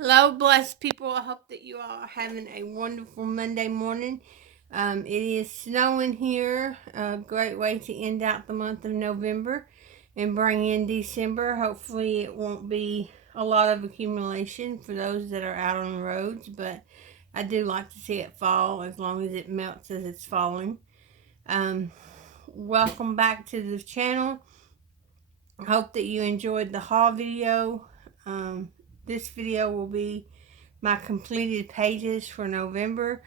Hello, blessed people. I hope that you all are having a wonderful Monday morning. It is snowing here. A great way to end out the month of November and bring in December. Hopefully, it won't be a lot of accumulation for those that are out on the roads, but I do like to see it fall as long as it melts as it's falling. Welcome back to the channel. I hope that you enjoyed the haul video. This video will be my completed pages for November.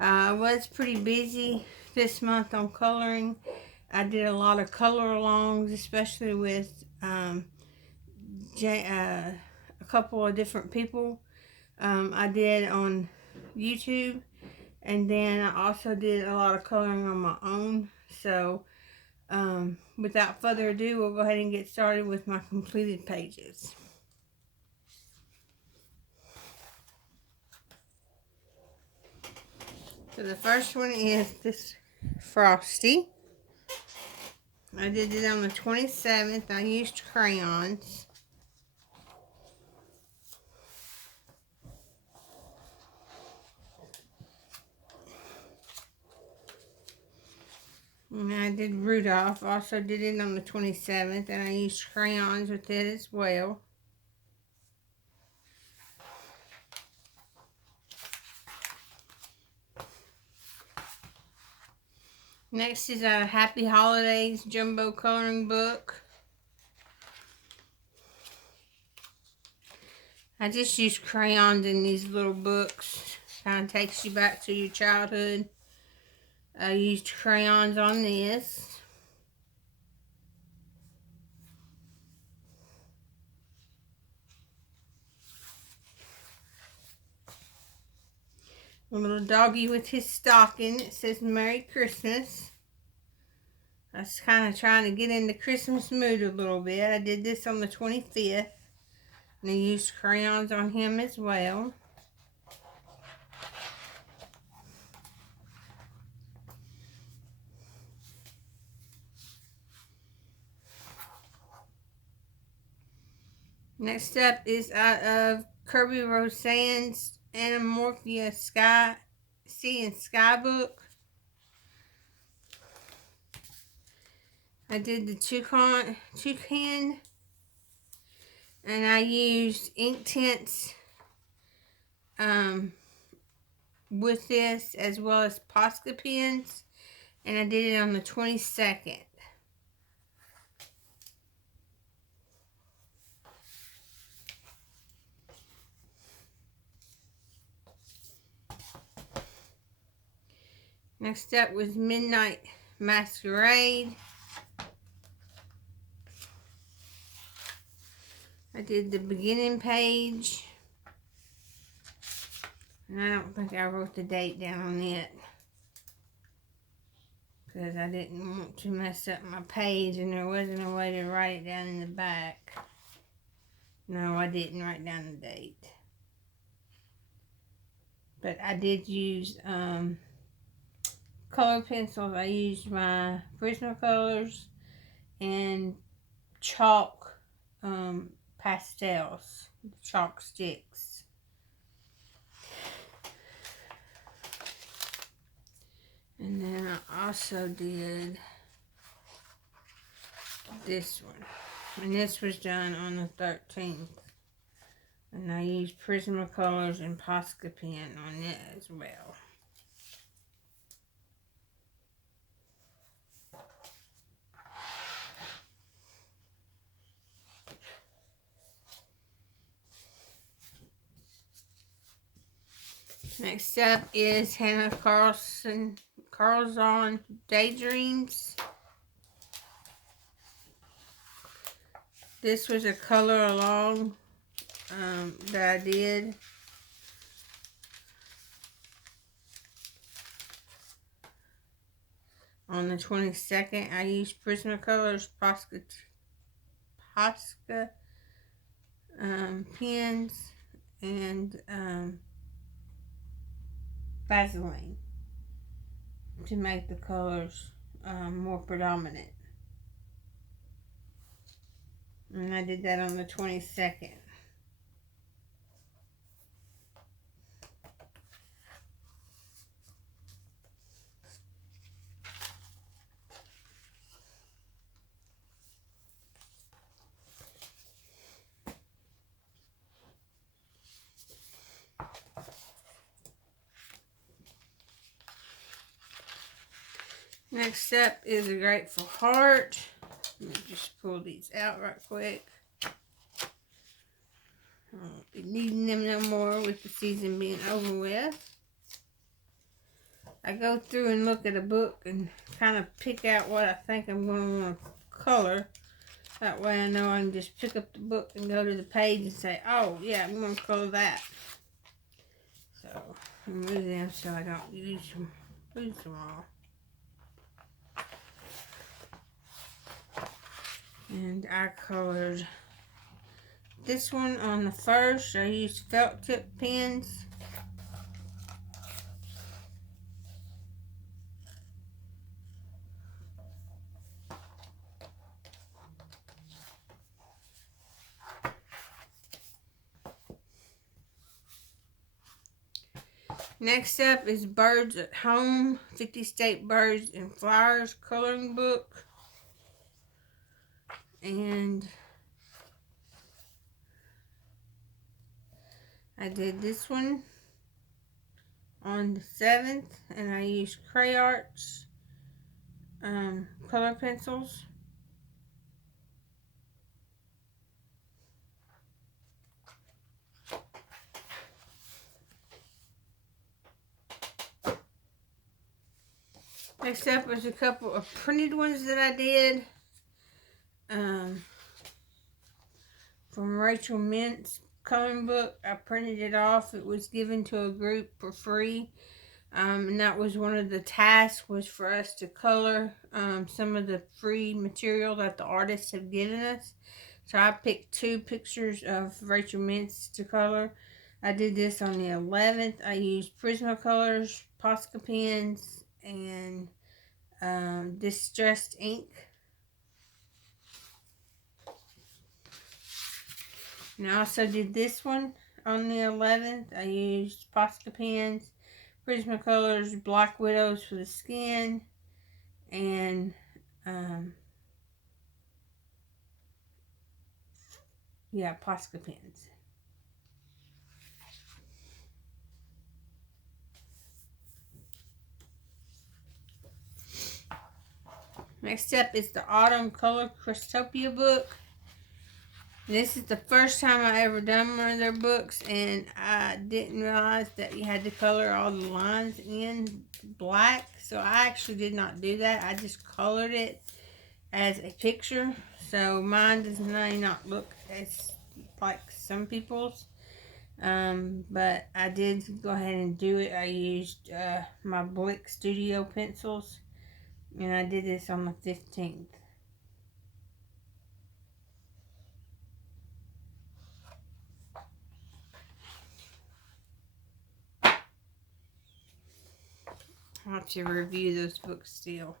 I was pretty busy this month on coloring. I did a lot of color alongs, especially with a couple of different people. I did on YouTube, and then I also did a lot of coloring on my own. So without further ado, we'll go ahead and get started with my completed pages. So the first one is this Frosty. I did it on the 27th. I used crayons. And I did Rudolph. Also did it on the 27th. And I used crayons with it as well. Next is a Happy Holidays jumbo coloring book. I just use crayons in these little books. Kind of takes you back to your childhood. I used crayons on this. A little doggy with his stocking. It says Merry Christmas. I was kind of trying to get in the Christmas mood a little bit. I did this on the 25th. And I used crayons on him as well. Next up is out of Kirby Roseanne's Anamorphia Sea and Sky book. I did the toucan, and I used ink tints with this, as well as Posca pens, and I did it on the 22nd. Next up was Midnight Masquerade. I did the beginning page. And I don't think I wrote the date down on it, because I didn't want to mess up my page, and there wasn't a way to write it down in the back. No, I didn't write down the date. But I did use color pencils. I used my Prismacolors and chalk pastels, chalk sticks. And then I also did this one. And this was done on the 13th. And I used Prismacolors and Posca pen on it as well. Next up is Hannah Carlson Daydreams. This was a color along that I did. On the 22nd, I used Prismacolors, Posca pens, and Vaseline to make the colors more predominant. And I did that on the 22nd. Next up is a Grateful Heart. Let me just pull these out right quick. I won't be needing them no more with the season being over with. I go through and look at a book and kind of pick out what I think I'm going to want to color. That way I know I can just pick up the book and go to the page and say, oh yeah, I'm going to color that. So, remove them so I don't lose them all. And I colored this one on the first. I used felt tip pens. Next up is Birds at Home, 50 State Birds and Flowers coloring book. And I did this one on the 7th, and I used Crayarts color pencils. Next up is a couple of printed ones that I did from Rachel Mint's coloring book. I printed it off. It was given to a group for free. And that was one of the tasks, was for us to color some of the free material that the artists have given us. So I picked 2 pictures of Rachel Mintz to color. I did this on the 11th. I used Prismacolors, Posca pens, and distressed ink. And I also did this one on the 11th. I used Posca pens, Prismacolors, Black Widows for the skin, and Posca pens. Next up is the Autumn Color Cryptopia book. This is the first time I ever done one of their books, and I didn't realize that you had to color all the lines in black. So I actually did not do that. I just colored it as a picture. So mine does not look as like some people's. But I did go ahead and do it. I used my Blick Studio pencils, and I did this on the 15th. I'll have to review those books still.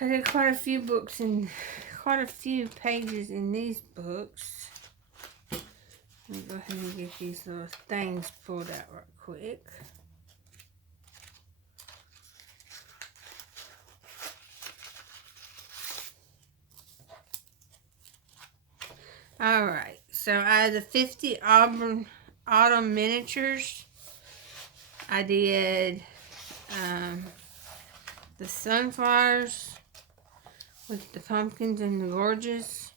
I did quite a few books and quite a few pages in these books. Let me go ahead and get these little things pulled out right quick. Alright, so out of the 50 Auburn Autumn miniatures, I did the sunflowers with the pumpkins and the gorgeous.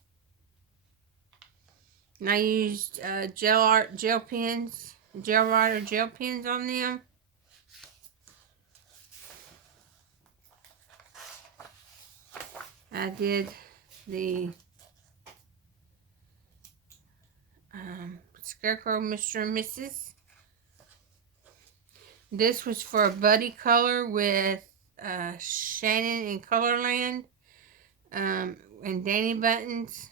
And I used gel pens on them. I did the Scarecrow Mr. and Mrs. This was for a buddy color with Shannon in Colorland. And Danny Buttons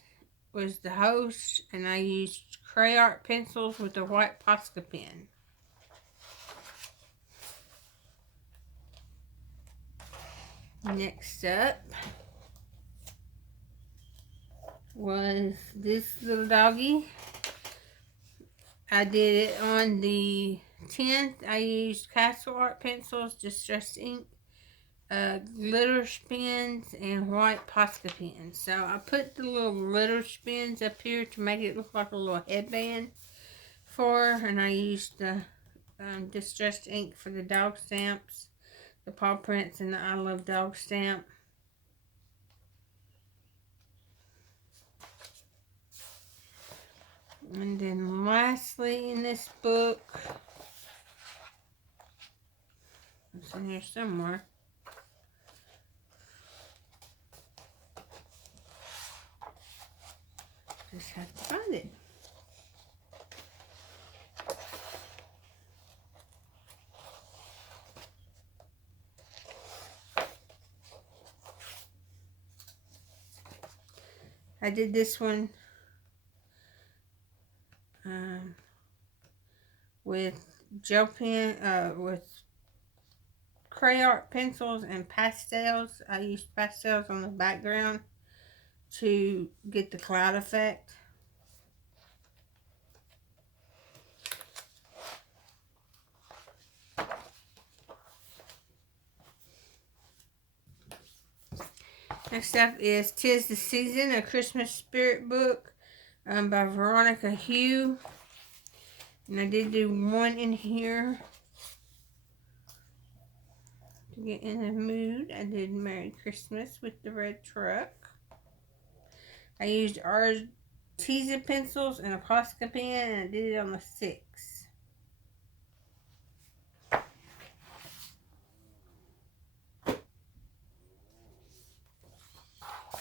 was the host, and I used Crayart pencils with a white Posca pen. Next up was this little doggy. I did it on the 10th. I used Castle Art pencils, distressed ink, glitter spins, and white Posca pens. So I put the little glitter spins up here to make it look like a little headband for her, and I used the distressed ink for the dog stamps. the paw prints and the I Love Dog stamp. And then lastly in this book, it's in here somewhere. Just have to find it. I did this one with gel pen, with crayon pencils and pastels. I used pastels on the background to get the cloud effect. Next up is 'Tis the Season, a Christmas Spirit book by Veronica Hugh. And I did do one in here to get in the mood. I did Merry Christmas with the red truck. I used Arteza pencils and a Posca pen, and I did it on the 6.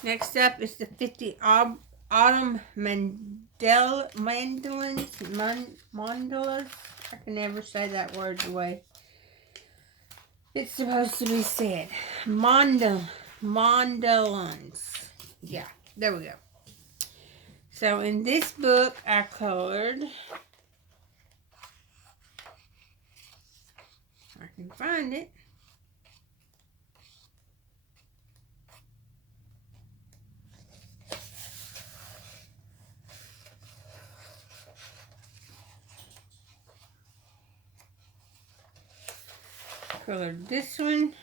Next up is the 50 Autumn mandalas. I can never say that word the way it's supposed to be said. Mandalans. Yeah, there we go. So in this book, I colored. I can find it. Colored this one.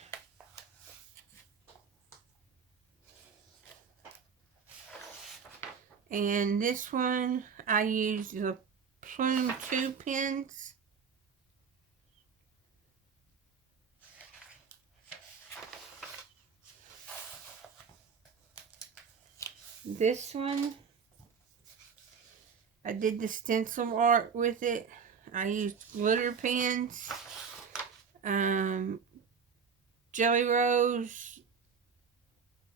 And this one, I used the LePlume II pens. This one, I did the stencil art with it. I used glitter pens, Jelly Rose,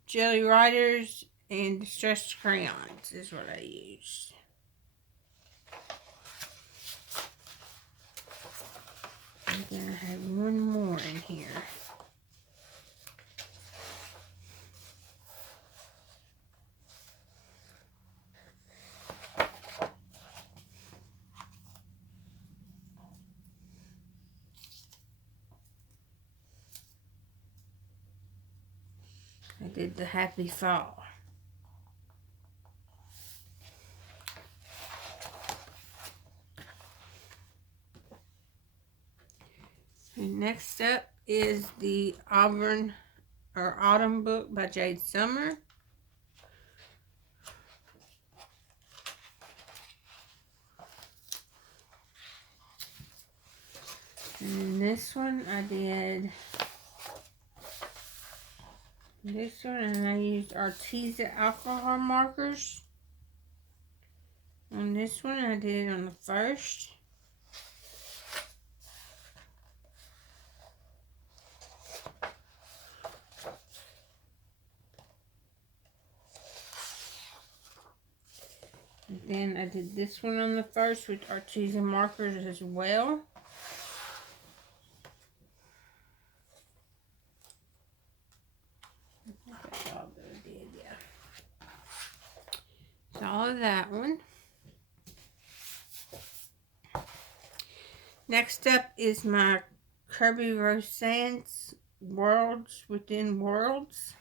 Jelly Writers, and distressed crayons is what I used. And then I have one more in here. I did the Happy Fall. And next up is the Auburn Autumn book by Jade Summer. And in this one I did this one, and I used Arteza alcohol markers. On this one I did it on the 1st. And then I did this one on the 1st with Arteza markers as well. That's all that I did, yeah. So all of that one. Next up is my Kirby Rosan's Worlds Within Worlds.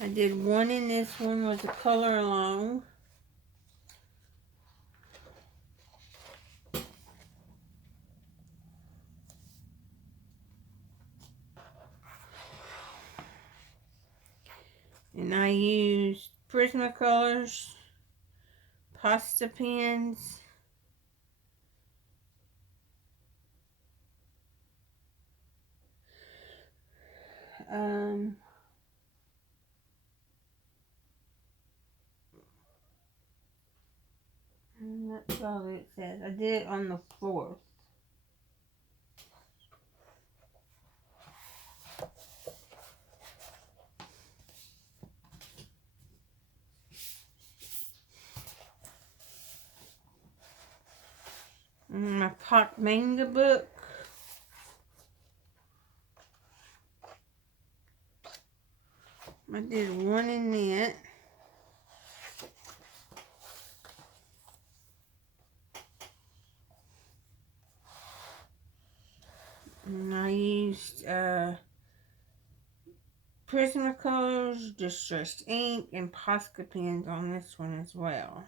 I did one in this one with a color along. And I used Prismacolors, pasta pens, and that's all it says. I did it on the 4th. My Pop Manga book. I did one in it. And I used Prismacolors, Distressed Ink, and Posca pens on this one as well.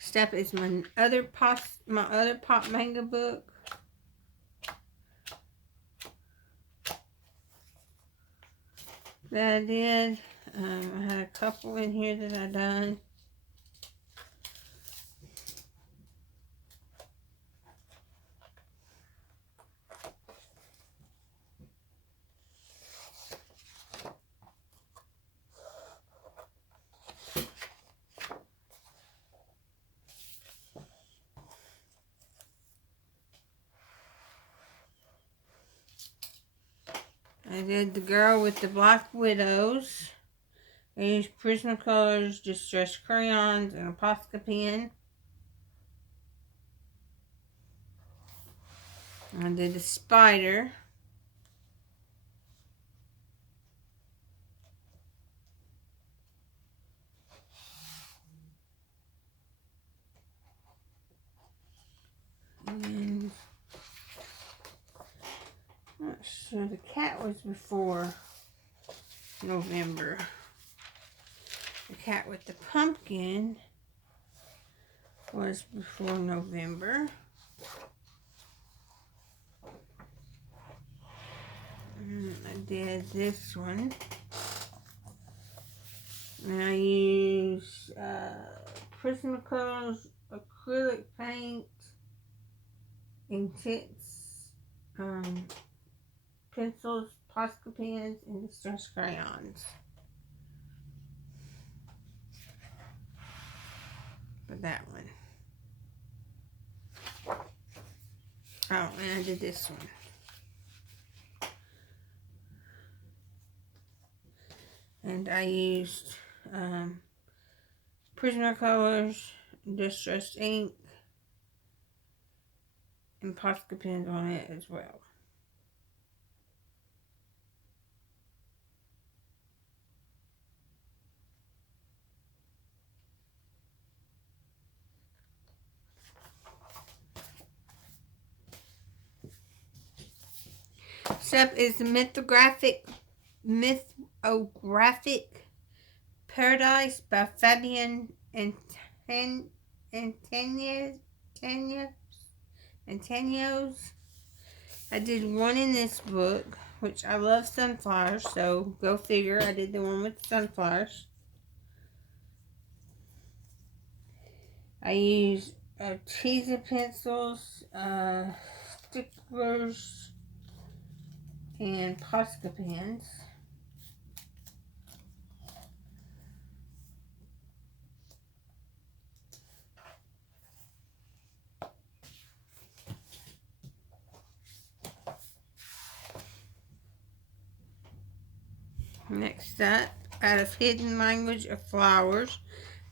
Step is my other Pop Manga book. That I did. I had a couple in here that I done. I did The Girl with the Black Widows. I used Prismacolors, Distressed Crayons, and a Posca pen. I did the Spider. And I'm not sure, the cat was before November. The cat with the pumpkin was before November. And I did this one. And I used Prismacolors, acrylic paint, intense pencils, Posca pens, and distress crayons for that one. Oh, and I did this one. And I used Prismacolors, Distressed Ink, and Posca pens on it as well. Step is the Mythographic Paradise by Fabian Antonio's. I did one in this book, which I love sunflowers, so go figure. I did the one with sunflowers. I used Arteza pencils, sticklers, and Posca pens. Next up, out of Hidden Language of Flowers,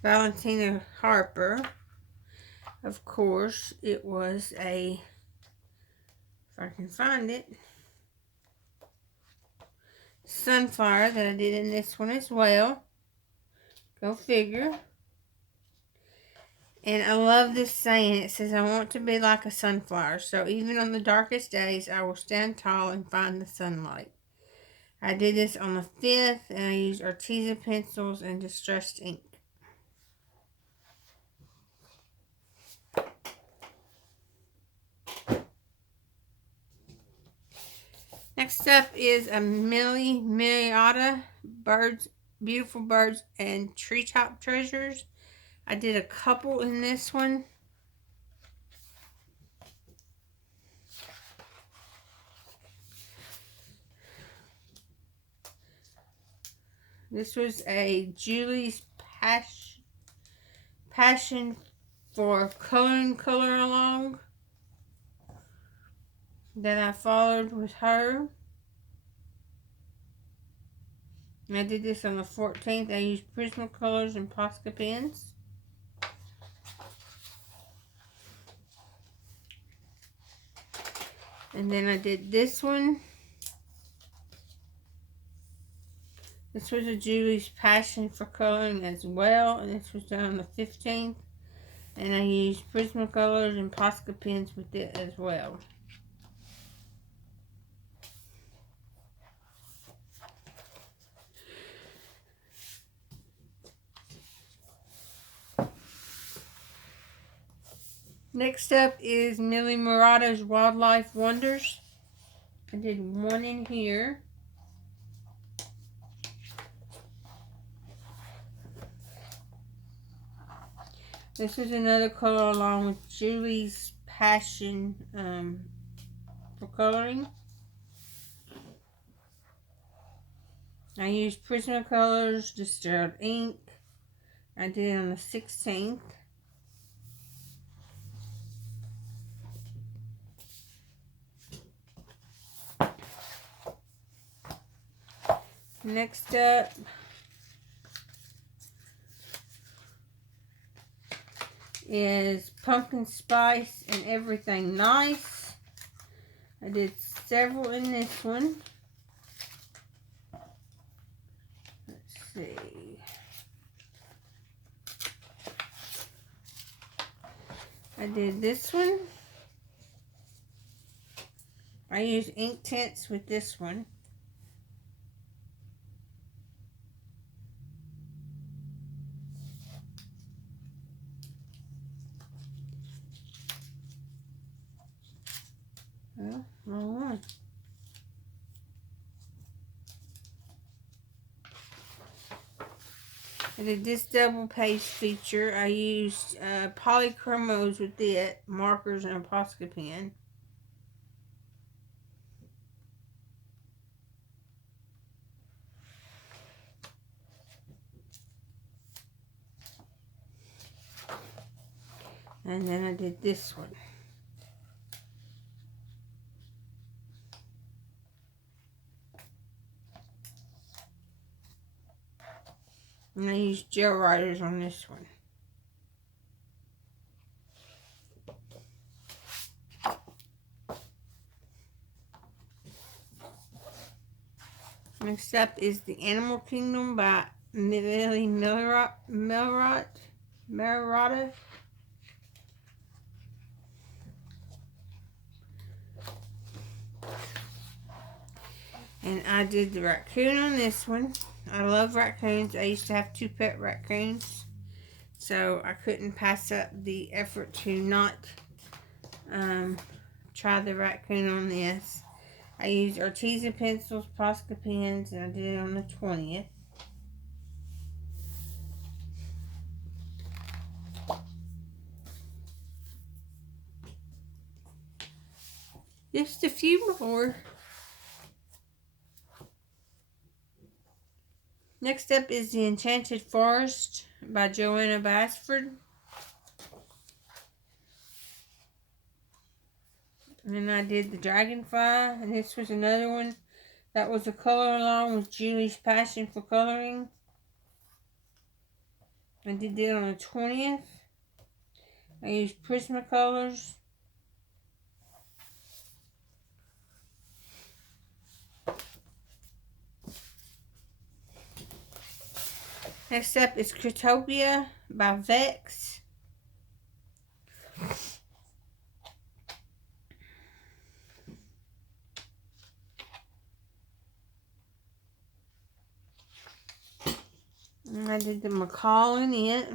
Valentina Harper. Of course, it was if I can find it, sunflower that I did in this one as well. Go figure. And I love this saying. It says, I want to be like a sunflower, so even on the darkest days, I will stand tall and find the sunlight. I did this on the 5th, and I used Arteza pencils and Distressed Ink. Next up is a Milliata birds, beautiful birds and treetop treasures. I did a couple in this one. This was a Julie's passion for coloring color along that I followed with her. And I did this on the 14th. I used Prismacolors and Posca pens. And then I did this one. This was a Julie's passion for coloring as well. And this was done on the 15th. And I used Prismacolors and Posca pens with it as well. Next up is Milli Murata's Wildlife Wonders. I did one in here. This is another color along with Julie's passion for coloring. I used Prismacolors, distilled ink. I did it on the 16th. Next up is Pumpkin Spice and Everything Nice. I did several in this one. Let's see. I did this one. I used ink tints with this one. Well, wrong one. I did this double page feature. I used polychromos with it, markers, and a Posca pen. And then I did this one. And I used gel writers on this one. Next up is The Animal Kingdom by Milliata. And I did the raccoon on this one. I love raccoons. I used to have 2 pet raccoons. So I couldn't pass up the effort to not try the raccoon on this. I used artisan pencils, Posca pens, and I did it on the 20th. Just a few more. Next up is The Enchanted Forest by Joanna Basford. And then I did the dragonfly, and this was another one that was a color along with Julie's passion for coloring. I did it on the 20th. I used Prismacolors. Next up is Cryptopia by Vex. And I did the macaw in it.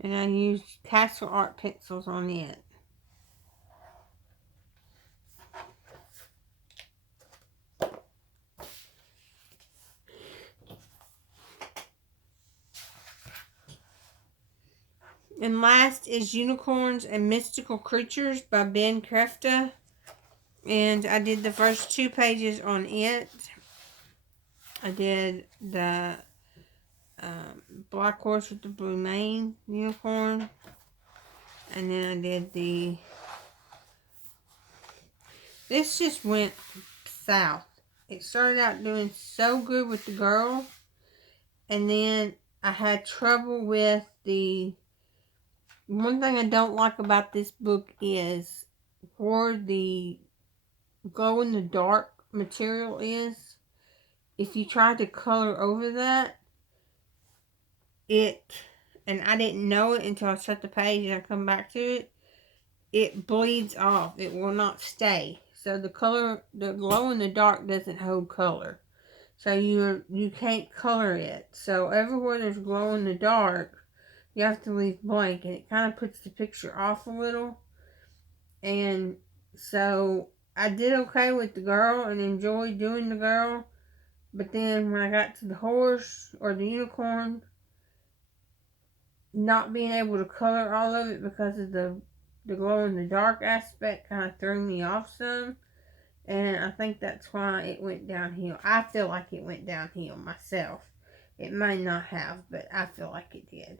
And I used Castle Art pencils on it. And last is Unicorns and Mystical Creatures by Ben Crafta. And I did the first 2 pages on it. I did the black horse with the blue mane unicorn. And then I did the... This just went south. It started out doing so good with the girl. And then I had trouble with the... One thing I don't like about this book is where the glow-in-the-dark material is. If you try to color over that, and I didn't know it until I shut the page and I come back to it, it bleeds off. It will not stay. So the glow-in-the-dark doesn't hold color. So you can't color it. So everywhere there's glow-in-the-dark, you have to leave blank, and it kind of puts the picture off a little. And so I did okay with the girl and enjoyed doing the girl, but then when I got to the horse or the unicorn, not being able to color all of it because of the glow-in-the-dark aspect kind of threw me off some. And I think that's why it went downhill. I feel like it went downhill myself. It may not have, but I feel like it did.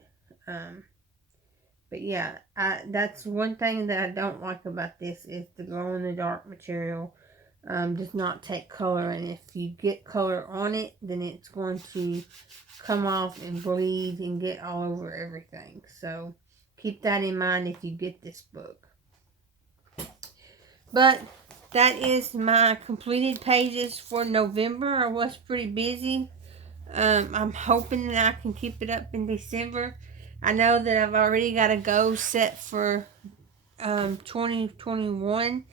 But yeah, that's one thing that I don't like about this is the glow-in-the-dark material does not take color. And if you get color on it, then it's going to come off and bleed and get all over everything. So keep that in mind if you get this book. But that is my completed pages for November. I was pretty busy. I'm hoping that I can keep it up in December. I know that I've already got a goal set for 2021.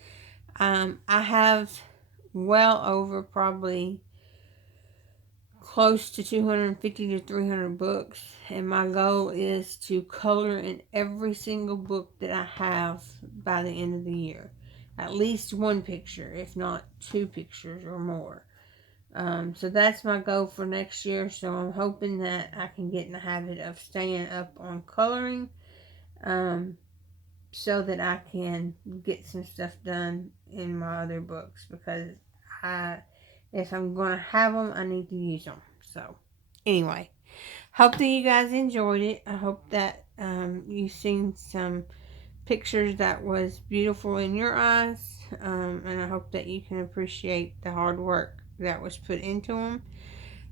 I have well over probably close to 250 to 300 books, and my goal is to color in every single book that I have by the end of the year. At least 1 picture, if not 2 pictures or more. So that's my goal for next year. So I'm hoping that I can get in the habit of staying up on coloring, so that I can get some stuff done in my other books, because if I'm going to have them, I need to use them. So anyway, hope that you guys enjoyed it. I hope that you've seen some pictures that was beautiful in your eyes, and I hope that you can appreciate the hard work that was put into them.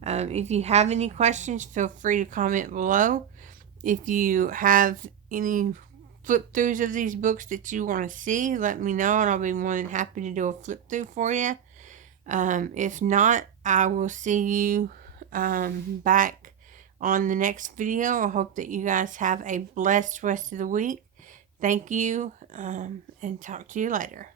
If you have any questions, feel free to comment below. If you have any flip throughs of these books that you want to see, let me know, and I'll be more than happy to do a flip through for you. If not, I will see you back on the next video. I hope that you guys have a blessed rest of the week. Thank you, and talk to you later.